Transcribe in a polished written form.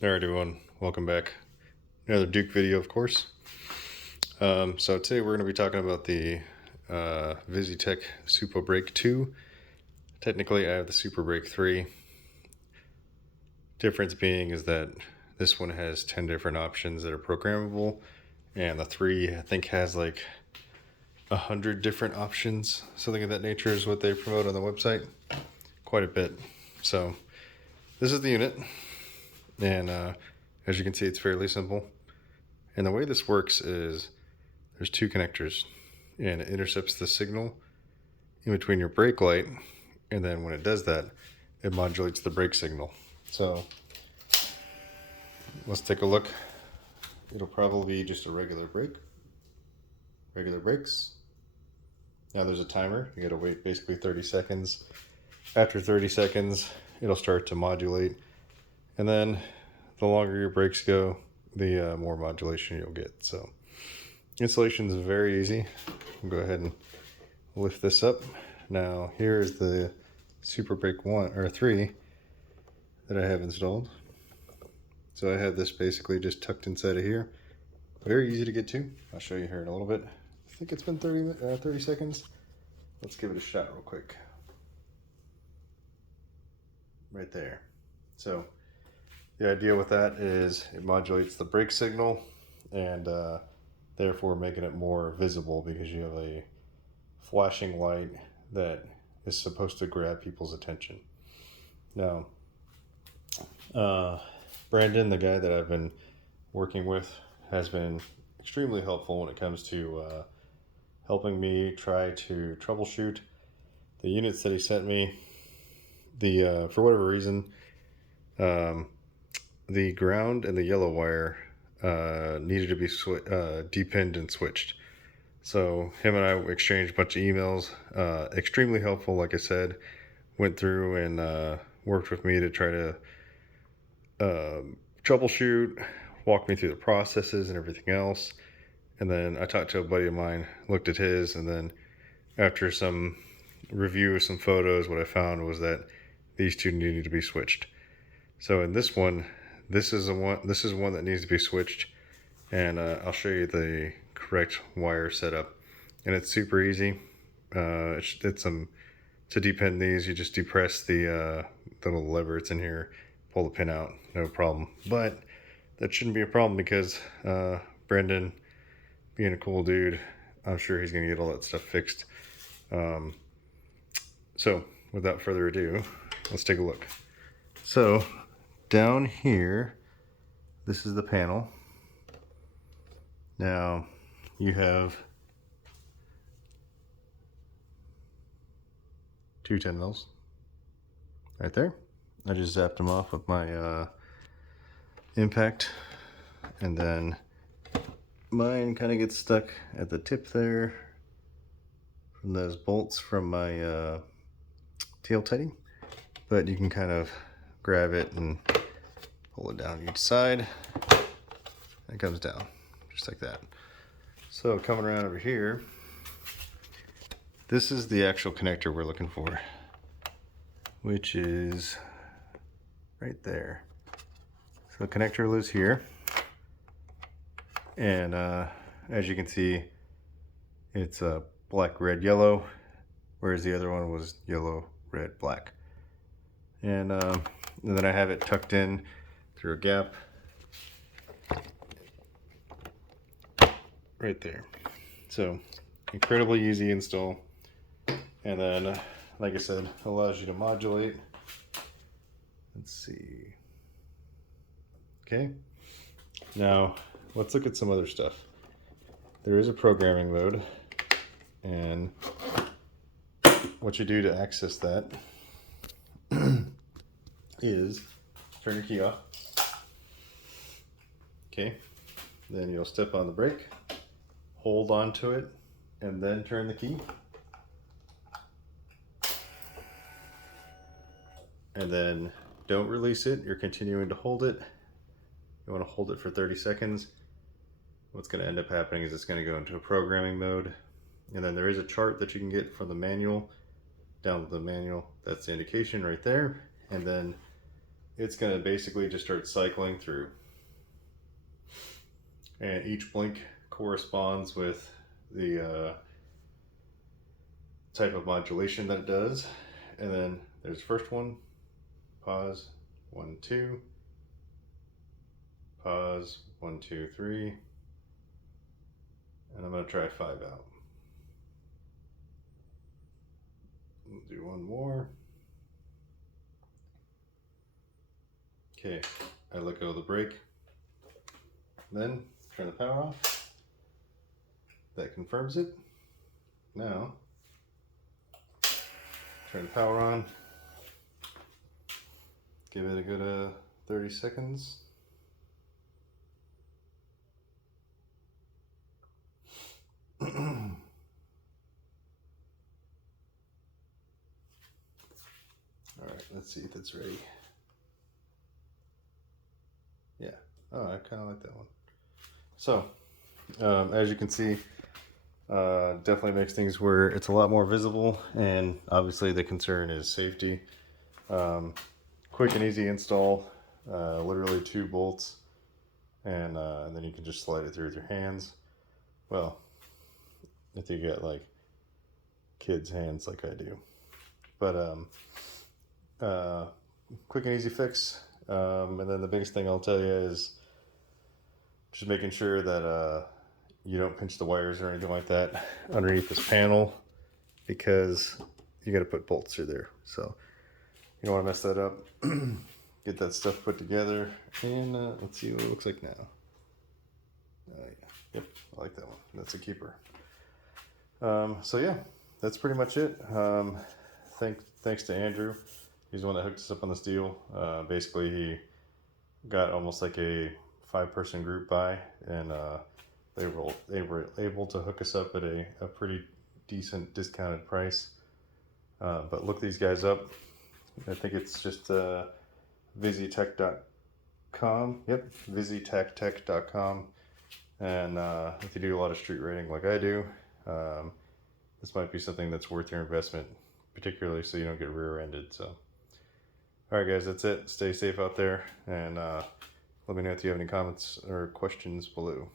Alright everyone, welcome back. Another Duke video, of course. So today we're going to be talking about the Vizi-tech SupaBrake 2. Technically I have the SupaBrake 3. Difference being is that this one has 10 different options that are programmable, and the 3 I think has like 100 different options. Something of that nature is what they promote on the website. Quite a bit. So this is the unit, and as you can see, it's fairly simple. And the way this works is there's 2 connectors, and it intercepts the signal in between your brake light, and then when it does that, it modulates the brake signal. So let's take a look. It'll probably be just a regular brakes. Now there's a timer. You gotta wait basically 30 seconds. After 30 seconds, it'll start to modulate, and then the longer your brakes go, the more modulation you'll get. So installation is very easy. I'll go ahead and lift this up. Now here is the SupaBrake 1 or 3 that I have installed. So I have this basically just tucked inside of here. Very easy to get to. I'll show you here in a little bit. I think it's been 30 seconds. Let's give it a shot real quick. Right there. So the idea with that is it modulates the brake signal, and therefore making it more visible because you have a flashing light that is supposed to grab people's attention. Now, Brandon, the guy that I've been working with, has been extremely helpful when it comes to helping me try to troubleshoot the units that he sent me. For whatever reason, the ground and the yellow wire needed to be depinned and switched. So him and I exchanged a bunch of emails. Extremely helpful, like I said. Went through and worked with me to try to troubleshoot, walk me through the processes and everything else. And then I talked to a buddy of mine, looked at his, and then after some review of some photos, what I found was that these 2 needed to be switched. So in this one, this is one that needs to be switched, and I'll show you the correct wire setup. And it's super easy. To depin these, you just depress the little lever it's in here, pull the pin out, no problem. But that shouldn't be a problem because Brendan, being a cool dude, I'm sure he's gonna get all that stuff fixed. So without further ado, let's take a look. So down here, this is the panel. Now you have 2 10 mils right there. I just zapped them off with my impact, and then mine kind of gets stuck at the tip there from those bolts from my tail teddy, but you can kind of grab it and pull it down each side, and it comes down just like that. So coming around over here, this is the actual connector we're looking for, which is right there. So the connector lives here, and as you can see, it's black, red, yellow, whereas the other one was yellow, red, black. And then I have it tucked in through a gap right there. So incredibly easy install, and then like I said, allows you to modulate. Let's see. Okay, now let's look at some other stuff. There is a programming mode, and what you do to access that is turn your key off. Okay, then you'll step on the brake, hold on to it, and then turn the key. And then don't release it. You're continuing to hold it. You want to hold it for 30 seconds. What's going to end up happening is it's going to go into a programming mode. And then there is a chart that you can get from the manual. Down to the manual, that's the indication right there. And then it's going to basically just start cycling through. And each blink corresponds with the type of modulation that it does. And then there's the first one, pause, 1, 2, pause, 1, 2, 3, and I'm going to try 5 out. We'll do one more. Okay, I let go of the brake, then turn the power off. That confirms it. Now, turn the power on, give it a good 30 seconds. All right, let's see if it's ready. Yeah, oh, I kind of like that one. So, as you can see, definitely makes things where it's a lot more visible, and obviously the concern is safety. Quick and easy install, literally 2 bolts, and then you can just slide it through with your hands. Well, if you get like kids' hands like I do. But quick and easy fix. And then the biggest thing I'll tell you is just making sure that you don't pinch the wires or anything like that underneath this panel, because you got to put bolts through there. So you don't want to mess that up. Get that stuff put together, and let's see what it looks like now. Yeah. Yep, I like that one. That's a keeper. So yeah, that's pretty much it. Thanks to Andrew. He's the one that hooked us up on this deal. Basically, he got almost like a 5-person group buy, and they were able to hook us up at a pretty decent discounted price. But look these guys up. I think it's just Vizi-tech.com. Yep, Vizi-tech.com. And if you do a lot of street rating like I do, this might be something that's worth your investment, particularly so you don't get rear-ended. So, all right, guys, that's it. Stay safe out there, and let me know if you have any comments or questions below.